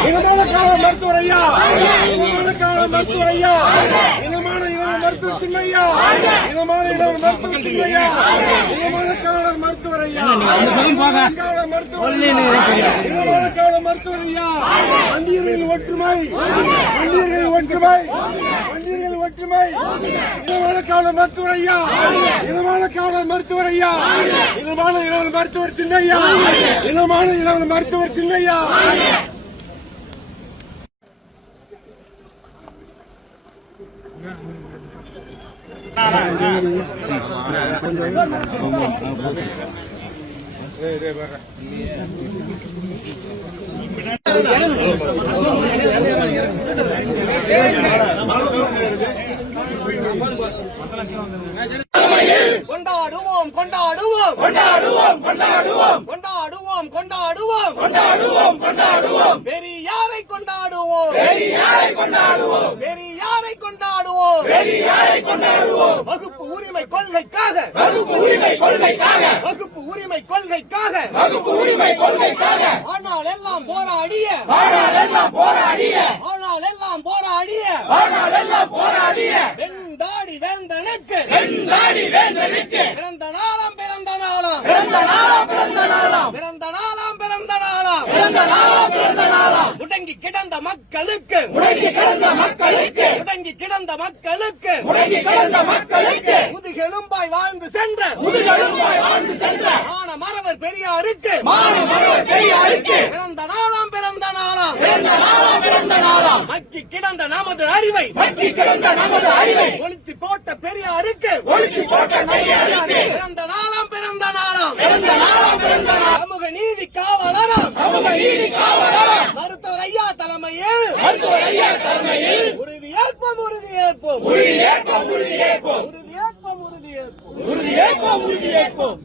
இனமான கால மருத்துவர் ஐயா, இனமான கால மருத்துவர் ஐயா, இனமான மருத்துவ சின்னையா, இனமான மருத்துவ சின்னையா, இனமான கால மருத்துவர் ஐயா, கால மருத்துவர் இனமான கால மருத்துவர் ஐயா, வண்டியர்களின் ஒற்றுமை, வண்டியர்களின் ஒற்றுமை, வண்டியர்களின் ஒற்றுமை, இனமான கால மருத்துவர் ஐயா, இனமான கால மருத்துவர் ஐயா, இனமான மருத்துவர் சின்னையா, இனமான மருத்துவர் சின்னையா. கொண்டாடுவோம் கொண்டாடுவோம் கொண்டாடுவோம் கொண்டாடுவோம் கொண்டாடுவோம் கொண்டாடுவோம் கொண்டாடுவோம் கொண்டாடுவோம் பெரியாரை கொண்டாடுவோம் பெரியாரை கொண்டாடுவோம் பெரியாரை கொண்டாடுவோம் பெரியாரை கொண்டாடுவோம் வகுப்பு உரிமை கொள்கைக்காக வகுப்பு உரிமை கொள்கைக்காக வகுப்பு உரிமை கொள்கைக்காக வகுப்பு உரிமை கொள்கைக்காக ஆனால் எல்லாம் போராடிய ஆனால் எல்லாம் போராடிய ஆனால் எல்லாம் போராடிய ஆனால் எல்லாம் போராடிய வெண்தாடி வேந்தனுக்கு வெண்தாடி வேந்தனுக்கு பிறந்த நாளாம் பிறந்த நாளாம் பிறந்த நாளாம் பிறந்த நாளாம் பிறந்த நாளாம் பிறந்த நாளாம் பிறந்த நாளாம் பிறந்த நாளாம் முடங்கி கிடந்த மக்களுக்கு முடங்கி கிடந்த மக்களுக்கு முடங்கி கிடந்த மக்களுக்கு முடங்கி கிடந்த மக்களுக்கு முதுகெலும்பாய் வாழ்ந்து சென்ற முதுகெலும்பாய் வாழ்ந்து சென்ற மான மறவர் பெரியாருக்கு மான மறவர் பெரியாருக்கு பிறந்த நாளாம் பிறந்த நாளாம் பிறந்த நாளாம் பிறந்த நாளாம் மக்கி கிடந்த நமது அறிவை மக்கி கிடந்த நமது அறிவை ஒழித்து போட்ட பெரியாருக்கு ஒழித்து போட்ட பெரியாருக்கு பிறந்த நாளாம் பிறந்த நாளாம் பிறந்த நாளாம் பிறந்த நாளாம் சமூக நீதி காவலரும் சமூக நீதி காவலரும் மருத்துவர் ஐயா தலைமையில் மருத்துவர் ஐயா தலைமையில் உறுதியேற்போம் உறுதியேற்போம் உறுதியேற்போம் உறுதியேற்போம் உறுதியேற்போம் உறுதியேற்போம் உறுதியேற்போம் உறுதியேற்போம்